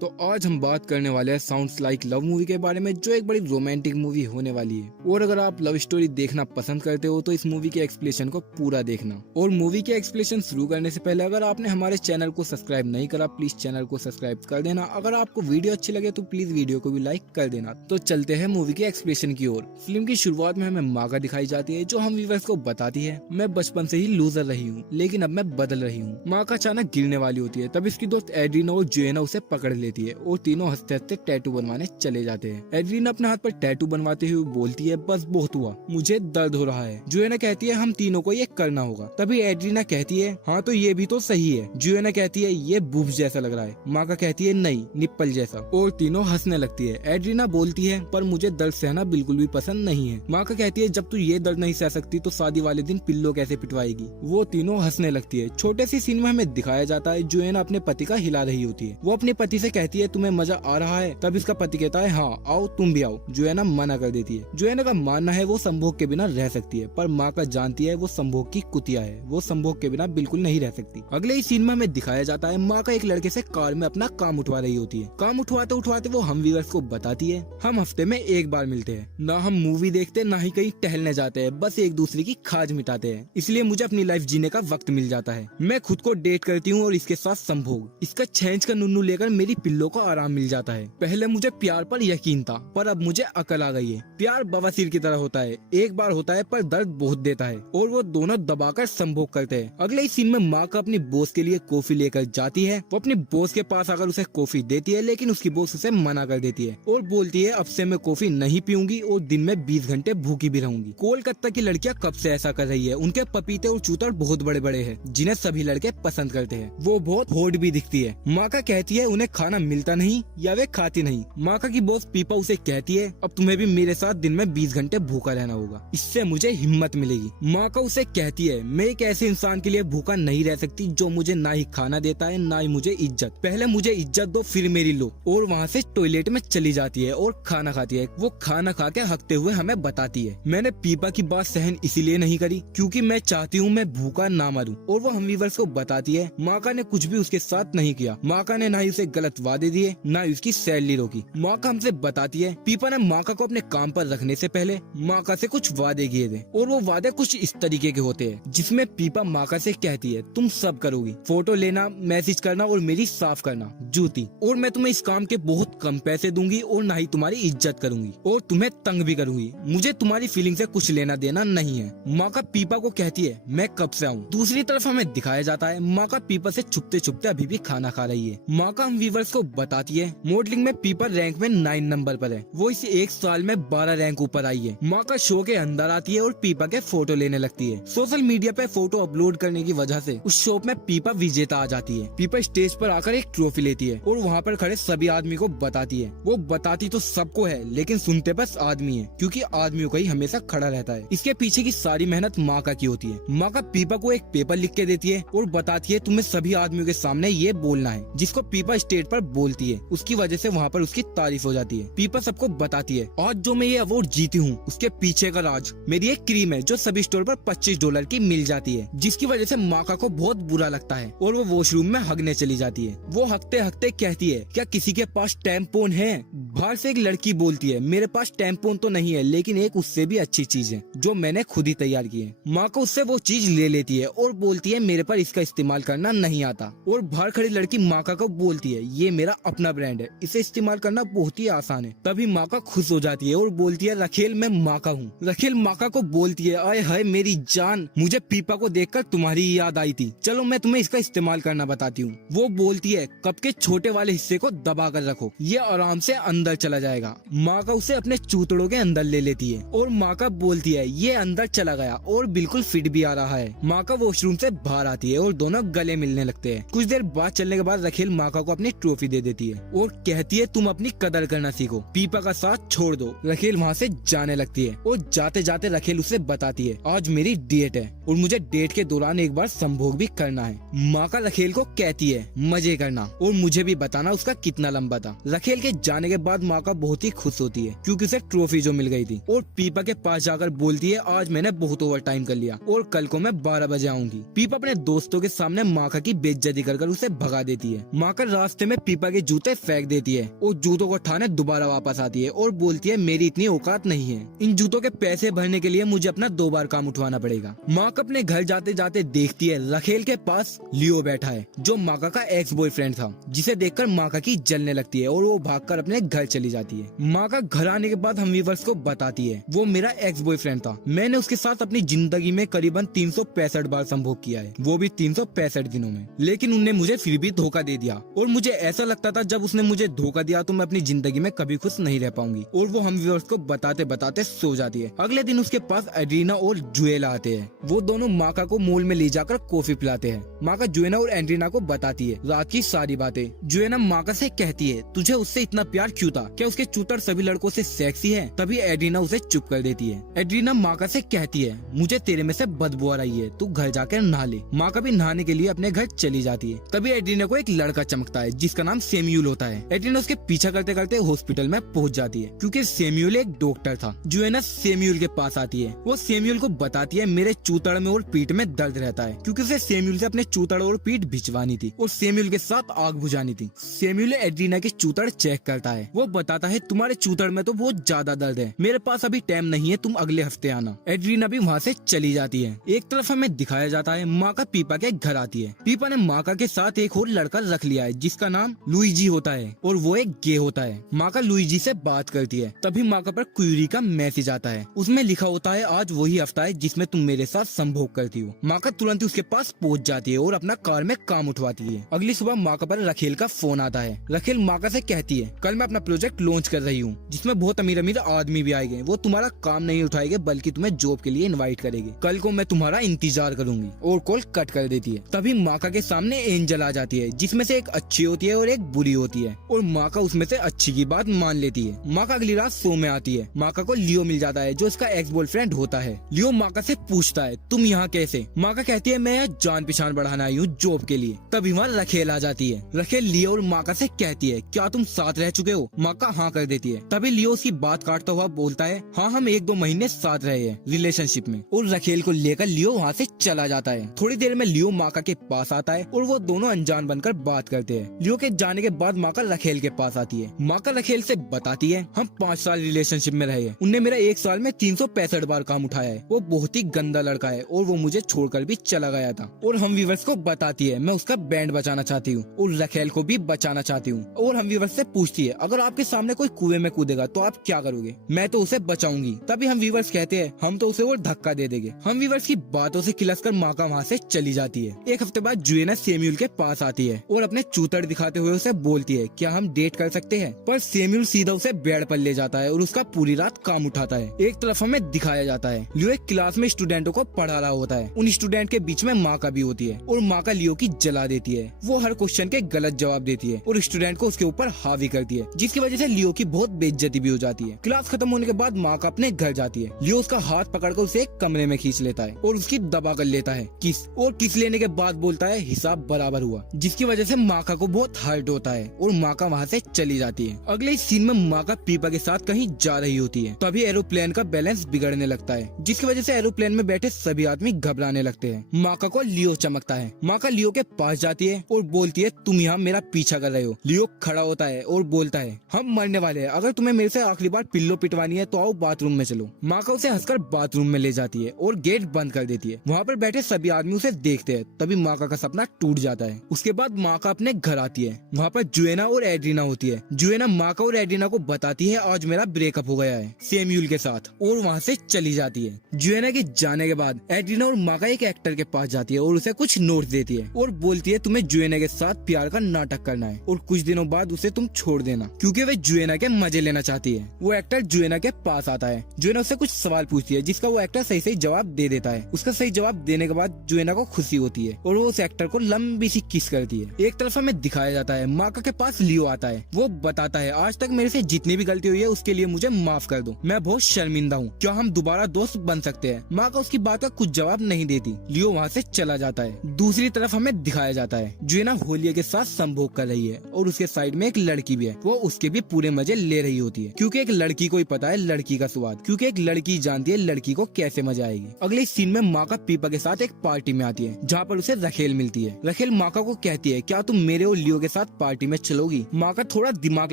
तो आज हम बात करने वाले हैं साउंड्स लाइक लव मूवी के बारे में, जो एक बड़ी रोमांटिक मूवी होने वाली है। और अगर आप लव स्टोरी देखना पसंद करते हो तो इस मूवी के एक्सप्लेनेशन को पूरा देखना। और मूवी के एक्सप्लेनेशन शुरू करने से पहले अगर आपने हमारे चैनल को सब्सक्राइब नहीं करा, प्लीज चैनल को सब्सक्राइब कर देना। अगर आपको वीडियो अच्छी लगे तो प्लीज वीडियो को भी लाइक कर देना। तो चलते हैं मूवी के एक्सप्लेनेशन की ओर। फिल्म की शुरुआत में हमें माँ का दिखाई जाती है, जो हम व्यूअर्स को बताती है मैं बचपन से ही लूजर रही हूँ, लेकिन अब मैं बदल रही हूँ। माँ का अचानक गिरने वाली होती है, तब इसकी दोस्त एड्रीना और जोएना उसे पकड़ लेती है और तीनों हंसते हंसते टैटू बनवाने चले जाते हैं। एड्रीना अपने हाथ पर टैटू बनवाते हुए बोलती है बस बहुत हुआ, मुझे दर्द हो रहा है। जोएना कहती है हम तीनों को ये करना होगा। तभी एड्रीना कहती है हाँ तो ये भी तो सही है। जोएना कहती है ये बूफ जैसा लग रहा है। माँ कहती है नहीं, निप्पल जैसा। और तीनों हंसने लगती है। एड्रीना बोलती है पर मुझे दर्द सहना बिल्कुल भी पसंद नहीं है। माँ कहती है जब तू ये दर्द नहीं सह सकती तो शादी वाले दिन पिल्लो कैसे पिटवाएगी। वो तीनों हंसने लगती है। छोटे सी सीन में हमें दिखाया जाता है जोएना अपने पति का हिला रही होती है। वो अपने पति से कहती है तुम्हें मजा आ रहा है। तब इसका पति कहता है हाँ आओ तुम भी आओ। जोएना मना कर देती है। जोएना का मानना है वो संभोग के बिना रह सकती है, पर माँ का जानती है वो संभोग की कुतिया है, वो संभोग के बिना बिल्कुल नहीं रह सकती। अगले ही सीन में हमें दिखाया जाता है माँ का एक लड़के से कार में अपना काम उठवा रही होती है। काम उठवाते उठवाते वो हम व्यूअर्स को बताती है हम हफ्ते में एक बार मिलते हैं, ना हम मूवी देखते ना ही कहीं टहलने जाते हैं, बस एक दूसरे की खाज मिटाते हैं। इसलिए मुझे अपनी लाइफ जीने का वक्त मिल जाता है। मैं खुद को डेट करती हूँ और इसके साथ संभोग। इसका छेंच का नुन्नू लेकर मेरी पिल्लो को आराम मिल जाता है। पहले मुझे प्यार पर यकीन था, पर अब मुझे अकल आ गई है। प्यार बवासीर की तरह होता है, एक बार होता है पर दर्द बहुत देता है। और वो दोनों दबाकर संभोग करते हैं। अगले ही सीन में माँ का अपनी बॉस के लिए कॉफी लेकर जाती है। वो अपनी बॉस के पास आकर उसे कॉफी देती है, लेकिन उसकी बॉस उसे मना कर देती है और बोलती है अब से मैं कॉफी नहीं पीऊंगी और दिन में 20 घंटे भूखी भी रहूंगी। कोलकाता की लड़कियां कब से ऐसा कर रही है। उनके पपीते और चूतर बहुत बड़े बड़े हैं, जिन्हें सभी लड़के पसंद करते हैं। वो बहुत हॉट भी दिखती है। माँ का कहती है उन्हें खाना मिलता नहीं या वे खाती नहीं। माँ का की बॉस पीपा उसे कहती है अब तुम्हें भी मेरे साथ दिन में 20 घंटे भूखा रहना होगा, इससे मुझे हिम्मत मिलेगी। माँ का उसे कहती है मैं एक ऐसे इंसान के लिए भूखा नहीं रह सकती जो मुझे ना ही खाना देता है ना ही मुझे इज्जत। पहले मुझे इज्जत दो फिर मेरी लो। और वहाँ से टॉयलेट में चली जाती है और खाना खाती है। वो खाना खा के हकते हुए हमें बताती है मैंने पीपा की बात सहन इसीलिए नहीं करी क्योंकि मैं चाहती हूँ मैं भूखा ना मरूं। और वो हम व्यूअर्स को बताती है माका ने कुछ भी उसके साथ नहीं किया। माका ने ना ही उसे गलत वादे दिए ना ही उसकी सैलरी रोकी। माका हमसे बताती है पीपा ने माका को अपने काम पर रखने से पहले माका से कुछ वादे किए थे और वो वादे कुछ इस तरीके के होते हैं जिसमें पीपा माका से कहती है तुम सब करोगी, फोटो लेना, मैसेज करना और मेरी साफ करना जूती, और मैं तुम्हें इस काम के बहुत कम पैसे दूंगी और ना ही तुम्हारी इज्जत करूंगी और तुम्हें तंग भी करूंगी। मुझे तुम्हारी फीलिंग से कुछ लेना देना नहीं है। माका पीपा को कहती है मैं कब से आऊँ। दूसरी तरफ हमें दिखाया जाता है माका पीपा से छुपते छुपते अभी भी खाना खा रही है। माका हम व्यूअर्स को बताती है मॉडलिंग में पीपा रैंक में 9 नंबर पर है, वो इस एक साल में 12 रैंक ऊपर आई है। माका शो के अंदर आती है और पीपा के फोटो लेने लगती है। सोशल मीडिया पे फोटो अपलोड करने की वजह से उस शो में पीपा विजेता आ जाती है। पीपा स्टेज पर आकर एक ट्रॉफी लेती है और वहाँ पर खड़े सभी आदमी को बताती है। वो बताती तो सबको है लेकिन सुनते बस आदमी है, क्योंकि आदमियों का ही हमेशा खड़ा रहता है। इसके पीछे की सारी मेहनत माँ का की होती है। माँ का पीपा को एक पेपर लिख के देती है और बताती है तुम्हें सभी आदमियों के सामने ये बोलना है, जिसको पीपा स्टेज पर बोलती है। उसकी वजह से वहाँ पर उसकी तारीफ हो जाती है। पीपा सबको बताती है आज जो मैं ये अवार्ड जीती हूँ उसके पीछे का राज मेरी एक क्रीम है जो सभी स्टोर पर $25 की मिल जाती है, जिसकी वजह से माका को बहुत बुरा लगता है और वो वॉशरूम में हगने चली जाती है। वो हगते हगते कहती है क्या किसी के पास टैम्पोन है। बाहर से एक लड़की बोलती है मेरे पास टैम्पोन तो नहीं है लेकिन एक उससे भी अच्छी चीज है जो मैंने खुद ही तैयार की है। माँ को उससे वो चीज ले लेती है और बोलती है मेरे पर इसका इस्तेमाल करना नहीं आता। और बाहर खड़ी लड़की माका को बोलती है ये मेरा अपना ब्रांड है, इसे इस्तेमाल करना बहुत ही आसान है। तभी माका खुश हो जाती है और बोलती है रखेल मैं माका हूँ। रखेल माका को बोलती है आए हाय मेरी जान, मुझे पीपा को देखकर तुम्हारी याद आई थी, चलो मैं तुम्हें इसका इस्तेमाल करना बताती हूँ। वो बोलती है कप के छोटे वाले हिस्से को दबा कर रखो, ये आराम से अंदर चला जाएगा। माँ का उसे अपने चूतड़ों के अंदर ले लेती है और माँ का बोलती है ये अंदर चला गया और बिल्कुल फिट भी आ रहा है। माँ का वॉशरूम से बाहर आती है और दोनों गले मिलने लगते हैं। कुछ देर बाद चलने के बाद रखेल माका को अपनी ट्रॉफी दे देती है और कहती है तुम अपनी कदर करना सीखो, पीपा का साथ छोड़ दो। रखेल वहाँ से जाने लगती है और जाते जाते रखेल उसे बताती है आज मेरी डेट है और मुझे डेट के दौरान एक बार संभोग भी करना है। माँ का रखेल को कहती है मजे करना और मुझे भी बताना उसका कितना लंबा था। रखेल के जाने के बाद माँ का बहुत ही खुश होती है क्योंकि उसे ट्रॉफी जो मिल गई थी और पीपा के पास जाकर बोलती है आज मैंने बहुत ओवर टाइम कर लिया और कल को मैं 12 बजे आऊंगी। पीपा अपने दोस्तों के सामने माँ की बेइज्जती कर उसे भगा देती है। माँ का रास्ते में पीपा के जूते फेंक देती है और जूतों को ठाने दोबारा वापस आती है और बोलती है मेरी इतनी औकात नहीं है, इन जूतों के पैसे भरने के लिए मुझे अपना 2 बार काम उठवाना पड़ेगा। माका अपने घर जाते जाते देखती है रखेल के पास लियो बैठा है, जो माका का एक्स बॉयफ्रेंड था, जिसे देखकर माका की जलने लगती है और वो भागकर अपने घर चली जाती है। माका घर आने के बाद हम व्यूअर्स को बताती है वो मेरा एक्स बॉयफ्रेंड था, मैंने उसके साथ अपनी जिंदगी में करीबन 365 बार संभोग किया है, वो भी 365 दिनों में, लेकिन उनने मुझे फिर भी धोखा दे दिया और मुझे ऐसा लगता था जब उसने मुझे धोखा दिया तो मैं अपनी जिंदगी में कभी खुश नहीं रह पाऊंगी। और वो हम व्यूअर्स को बताते बताते सो जाती है। अगले दिन उसके पास एड्रीना और जुएला आते हैं। वो दोनों माका को मॉल में ले जाकर कॉफी पिलाते हैं। माका जुएना और एड्रीना को बताती है रात की सारी बातें। जुएना माका से कहती है तुझे उससे इतना प्यार क्यों था, क्या उसके चूतर सभी लड़कों से सेक्सी है? तभी एड्रीना उसे चुप कर देती है। एड्रीना माका से कहती है मुझे तेरे में से बदबू आ रही है, तू घर जाकर नहा ले। माका भी नहाने के लिए अपने घर चली जाती है। तभी एड्रीना को एक लड़का चमकता है जिसका नाम सैमुअल होता है। एड्रीना उसके पीछा करते करते हॉस्पिटल में पहुंच जाती है क्योंकि सैमुअल एक डॉक्टर था। जुएना सैमुअल के पास आती है। वो सैमुअल को बताती है मेरे चूतड़ में और पीठ में दर्द रहता है, क्योंकि उसे सैमुअल से अपने चूतड़ और पीठ भिजवानी थी और सैमुअल के साथ आग बुझानी थी। सैमुअल एड्रीना के चूतड़ चेक करता है। वो बताता है तुम्हारे चूतड़ में तो बहुत ज्यादा दर्द है, मेरे पास अभी टाइम नहीं है, तुम अगले हफ्ते आना। एड्रीना भी वहाँ से चली जाती है। एक तरफ हमें दिखाया जाता है माका पीपा के घर आती है। पीपा ने माका के साथ एक और लड़का रख लिया है जिसका नाम लुइजी होता है और वो एक गे होता है। माका लुइजी से बात करती है। तभी माका पर क्यूरी का मैसेज आता है। उसमें लिखा होता है आज वही हफ्ता है जिसमें तुम मेरे साथ संभोग करती हो। माका तुरंत उसके पास पहुंच जाती है और अपना कार में काम उठवाती है। अगली सुबह माका पर रखेल का फोन आता है। रखेल माका से कहती है कल मैं अपना प्रोजेक्ट लॉन्च कर रही हूँ जिसमें बहुत अमीर अमीर आदमी भी आएंगे, वो तुम्हारा काम नहीं उठाएंगे बल्कि तुम्हें जॉब के लिए इनवाइट करेंगे, कल को मैं तुम्हारा इंतजार करूंगी। और कॉल कट कर देती है। तभी माका के सामने एंजल आ जाती है जिसमें से एक अच्छी होती है और एक बुरी होती है और माका उसमें से अच्छी की बात मान लेती है। माका अगली रात शो में आती है। माका को लियो मिल जाता है जो इसका एक्स बॉयफ्रेंड होता है। लियो माका से पूछता है तुम यहाँ कैसे? माका कहती है मैं यहाँ जान पहचान बढ़ाना आई हूँ जॉब के लिए। तभी वहाँ रखेल आ जाती है। रखेल लियो और माका से कहती है क्या तुम साथ रह चुके हो? माका हाँ कर देती है। तभी लियो उसकी बात काटता हुआ बोलता है हाँ हम 1-2 महीने साथ रहे हैं रिलेशनशिप में। और रखेल को लेकर लियो वहाँ से चला जाता है। थोड़ी देर में लियो माका के पास आता है और वो दोनों अनजान बनकर बात करते हैं। लियो के जाने के बाद माका रखेल के पास आती है। माका रखेल से बताती है हम 5 साल रिलेशनशिप में रहे हैं, उनने मेरा 1 साल में 365 बार काम उठाया है, वो बहुत ही गंदा लड़का है और वो मुझे छोड़कर भी चला गया था। और हम व्यूअर्स को बताती है मैं उसका बैंड बचाना चाहती हूँ और रखेल को भी बचाना चाहती हूँ। और हम व्यूअर्स से पूछती है अगर आपके सामने कोई कुएं में कूदेगा तो आप क्या करोगे? मैं तो उसे बचाऊंगी। तभी हम व्यूअर्स कहते हैं हम तो उसे और धक्का दे देंगे। हम व्यूअर्स की बातों से किलसकर माका वहाँ से चली जाती है। एक हफ्ते बाद जुएना सैमुअल के पास आती है और अपने चूतड़ दिखाते हुए उसे बोलती है क्या हम डेट कर सकते हैं? पर सैमुअल सीधा उसे बेड पर ले जाता है और उसका पूरी रात काम उठाता है। एक तरफ हमें दिखाया जाता है लियो एक क्लास में स्टूडेंटों को पढ़ा रहा होता है। उन स्टूडेंट के बीच में माका भी होती है और माका लियो की जला देती है। वो हर क्वेश्चन के गलत जवाब देती है और स्टूडेंट को उसके ऊपर हावी करती है, जिसकी वजह से लियो की बहुत बेइज्जती भी हो जाती है। क्लास खत्म होने के बाद माका अपने घर जाती है। लियो उसका हाथ पकड़कर उसे एक कमरे में खींच लेता है और उसकी दबा कर लेता है किस लेने के बाद बोलता है हिसाब बराबर हुआ, जिसकी वजह से माका को बहुत हर्ट होता है और माका वहाँ से चली जाती है। अगले सीन में माका पीपा के साथ कहीं जा रही होती है। तभी एरोप्लेन का बैलेंस बिगड़ने लगता है, जिसकी वजह से एरोप्लेन में बैठे सभी आदमी घबराने लगते हैं। माका को लियो चमकता है। माका लियो के पास जाती है और बोलती है तुम यहाँ मेरा पीछा कर रहे हो। लियो खड़ा होता है और बोलता है हम मरने वाले हैं, अगर तुम्हें मेरे से आखिरी बार पिल्लो पिटवानी है तो आओ बाथरूम में चलो। माका उसे हंसकर बाथरूम में ले जाती है और गेट बंद कर देती है। वहाँ पर बैठे सभी आदमी उसे देखते हैं। तभी माका का सपना टूट जाता है। उसके बाद माका अपने घर आती है। वहाँ पर जुएना और एड्रीना होती है। जुएना माका और एड्रीना को बताती है आज मेरा ब्रेकअप हो गया है सैमुअल के साथ और वहाँ से चली जाती है। जुएना के जाने के बाद एड्रीना और माका एक एक्टर के पास जाती है और उसे कुछ नोट देती है और बोलती है तुम्हें जुएना के साथ प्यार का नाटक करना है और कुछ दिनों बाद उसे तुम छोड़ देना, क्योंकि वे जुएना के मजे लेना चाहती है। वो एक्टर जुएना के पास आता है। जुएना उससे कुछ सवाल पूछती है जिसका वो एक्टर सही जवाब दे देता है। उसका सही जवाब देने के बाद जुएना को खुशी होती है और वो उस एक्टर को लंबी सी किस करती है। एक तरफ हमें दिखाया जाता है माका के पास लियो आता है। वो बताता है आज तक मेरे से जितनी भी गलती हुई है उसके लिए मुझे माफ कर दो, मैं बहुत शर्मिंदा हूँ, क्या हम दोबारा दोस्त बन सकते हैं? माका उसकी बात का कुछ जवाब नहीं देती। लियो वहाँ से चला जाता है। दूसरी तरफ हमें दिखाया जाता है जुएना होलिया के साथ संभोग कर रही है और उसके साइड में एक लड़की भी है। वो उसके भी पूरे मजे ले रही होती है, क्योंकि एक लड़की को ही पता है लड़की का स्वाद, क्योंकि एक लड़की जानती है लड़की को कैसे मजा आएगी। अगले सीन में माका पीपा के साथ एक पार्टी में आती है जहाँ पर उसे रखेल मिलती है। रखेल माका को कहती है क्या तुम मेरे और लियो के साथ साथ पार्टी में चलोगी? माका थोड़ा दिमाग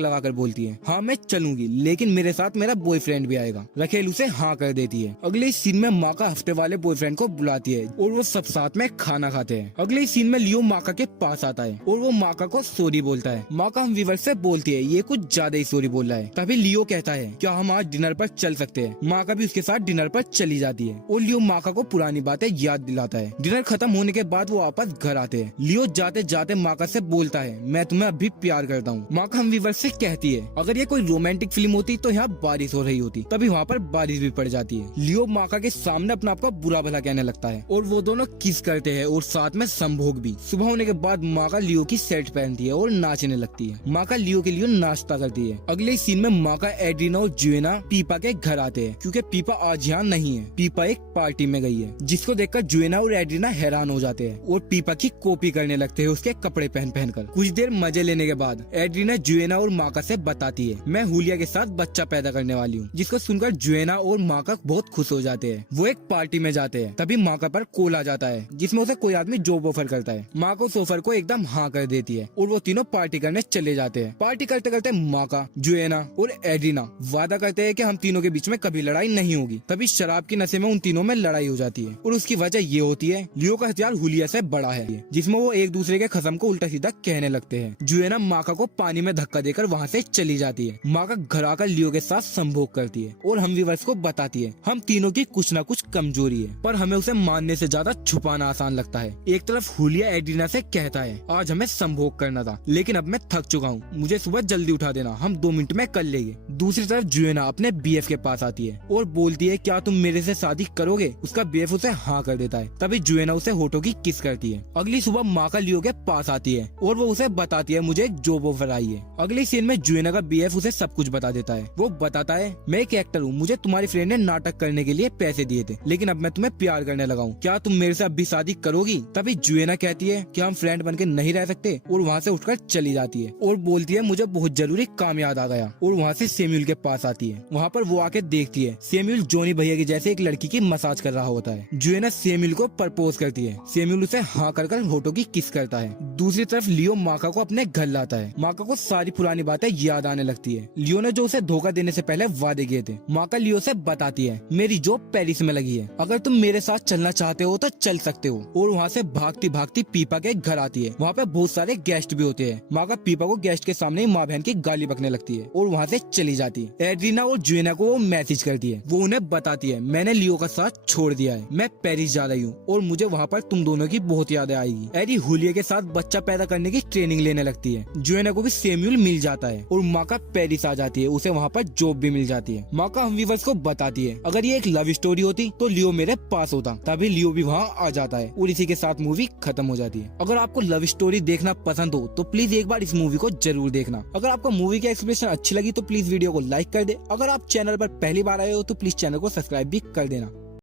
लगाकर बोलती है, हाँ मैं चलूंगी, लेकिन मेरे साथ मेरा बॉयफ्रेंड भी आएगा। रखेल उसे हाँ कर देती है। अगले सीन में माका हफ्ते वाले बॉयफ्रेंड को बुलाती है और वो सब साथ में खाना खाते हैं। अगले सीन में लियो माका के पास आता है और वो माका को सॉरी बोलता है। माका हम व्यूअर्स से बोलती है ये कुछ ज्यादा ही सॉरी बोल रहा है। तभी लियो कहता है क्या हम आज डिनर पर चल सकते हैं? माका भी उसके साथ डिनर पर चली जाती है और लियो माका को पुरानी बातें याद दिलाता है। डिनर खत्म होने के बाद वो वापस घर आते हैं। लियो जाते जाते माका से बोलता है मैं तुम्हें अभी प्यार करता हूँ। माका हम व्यूअर्स से कहती है अगर ये कोई रोमांटिक फिल्म होती तो यहाँ बारिश हो रही होती। तभी वहाँ पर बारिश भी पड़ जाती है। लियो माका के सामने अपना आपका बुरा भला कहने लगता है और वो दोनों किस करते हैं और साथ में संभोग भी। सुबह होने के बाद माका लियो की शर्ट पहनती है और नाचने लगती है। माका लियो के लिए नाश्ता करती है। अगले सीन में माका, एड्रीना और जुएना पीपा के घर आते हैं क्योंकि पीपा आज यहाँ नहीं है। पीपा एक पार्टी में गई है, जिसको देखकर जुएना और एड्रीना हैरान हो जाते हैं और पीपा की कॉपी करने लगते हैं उसके कपड़े पहन पहन कर। कुछ देर मजे लेने के बाद एड्रीना जुएना और माका से बताती है मैं हुलिया के साथ बच्चा पैदा करने वाली हूँ, जिसको सुनकर जुएना और माका बहुत खुश हो जाते हैं। वो एक पार्टी में जाते हैं। तभी माका पर कॉल आ जाता है जिसमें उसे कोई आदमी जॉब ऑफर करता है। माका उस ऑफर को एकदम हाँ कर देती है और वो तीनों पार्टी करने चले जाते हैं। पार्टी करते करते माका, जुएना और एड्रीना वादा करते हैं कि हम तीनों के बीच में कभी लड़ाई नहीं होगी। तभी शराब की नशे में उन तीनों में लड़ाई हो जाती है और उसकी वजह ये होती है लियो का हथियार हुलिया से बड़ा है, जिसमें वो एक दूसरे के खसम को उल्टा सीधा कहने लगते हैं। जुएना माका को पानी में धक्का देकर वहाँ से चली जाती है। माका घर आकर लियो के साथ संभोग करती है और हम व्यूअर्स को बताती है हम तीनों की कुछ न कुछ कमजोरी है, पर हमें उसे मानने से ज्यादा छुपाना आसान लगता है। एक तरफ हुलिया एड्रीना से कहता है आज हमें संभोग करना था, लेकिन अब मैं थक चुका हूँ, मुझे सुबह जल्दी उठा देना, हम 2 मिनट में कर लेंगे। दूसरी तरफ जुएना अपने बीएफ के पास आती है और बोलती है क्या तुम मेरे से शादी करोगे? उसका बीएफ उसे हाँ कर देता है। तभी जुएना उसे होठों की किस करती है। अगली सुबह माका लियो के पास आती है और वो उसे बताती है मुझे एक जॉब ऑफर आई है। अगली सीन में जुएना का बीएफ उसे सब कुछ बता देता है। वो बताता है मैं एक एक्टर हूँ, मुझे तुम्हारी फ्रेंड ने नाटक करने के लिए पैसे दिए थे, लेकिन अब मैं तुम्हें प्यार करने लगा हूँ, क्या तुम मेरे से अब भी शादी करोगी? तभी जुएना कहती है कि हम फ्रेंड बनके नहीं रह सकते और वहाँ से उठकर चली जाती है और बोलती है मुझे बहुत जरूरी काम याद आ गया और वहाँ से सैमुअल के पास आती है। वहाँ पर वो आके देखती है सैमुअल जॉनी भैया की जैसे एक लड़की की मसाज कर रहा होता है। जुएना सैमुअल को प्रपोज करती है। सैमुअल उसे हाँ कर होठों की किस करता है। दूसरी तरफ लियो माका को अपने घर लाता है। माका को सारी पुरानी बातें याद आने लगती है। लियो ने जो उसे धोखा देने से पहले वादे किए थे। माका लियो से बताती है मेरी जॉब पेरिस में लगी है, अगर तुम मेरे साथ चलना चाहते हो तो चल सकते हो। और वहाँ से भागती भागती पीपा के घर आती है। वहाँ पे बहुत सारे गेस्ट भी होते हैं। माका पीपा को गेस्ट के सामने माँ बहन की गाली बकने लगती है और वहाँ से चली जाती है। एड्रीना और जुएना को वो मैसेज करती है। वो उन्हें बताती है मैंने लियो का साथ छोड़ दिया है, मैं पेरिस जा रही हूँ और मुझे वहाँ पर तुम दोनों की बहुत याद आएगी। एडी हुलिया के साथ बच्चा पैदा करने की ट्रेनिंग लेने लगती है। जुएना को भी सैमुअल मिल जाता है और माका पेरिस आ जाती है। उसे वहाँ पर जॉब भी मिल जाती है। माका हम व्यूअर्स को बताती है अगर ये एक लव स्टोरी होती तो लियो मेरे पास होता। तभी लियो भी वहाँ आ जाता है और इसी के साथ मूवी खत्म हो जाती है। अगर आपको लव स्टोरी देखना पसंद हो तो प्लीज एक बार इस मूवी को जरूर देखना। अगर आपको मूवी की एक्सप्लेनेशन अच्छी लगी तो प्लीज वीडियो को लाइक कर दे। अगर आप चैनल पर पहली बार आए हो तो प्लीज चैनल को सब्सक्राइब भी कर देना।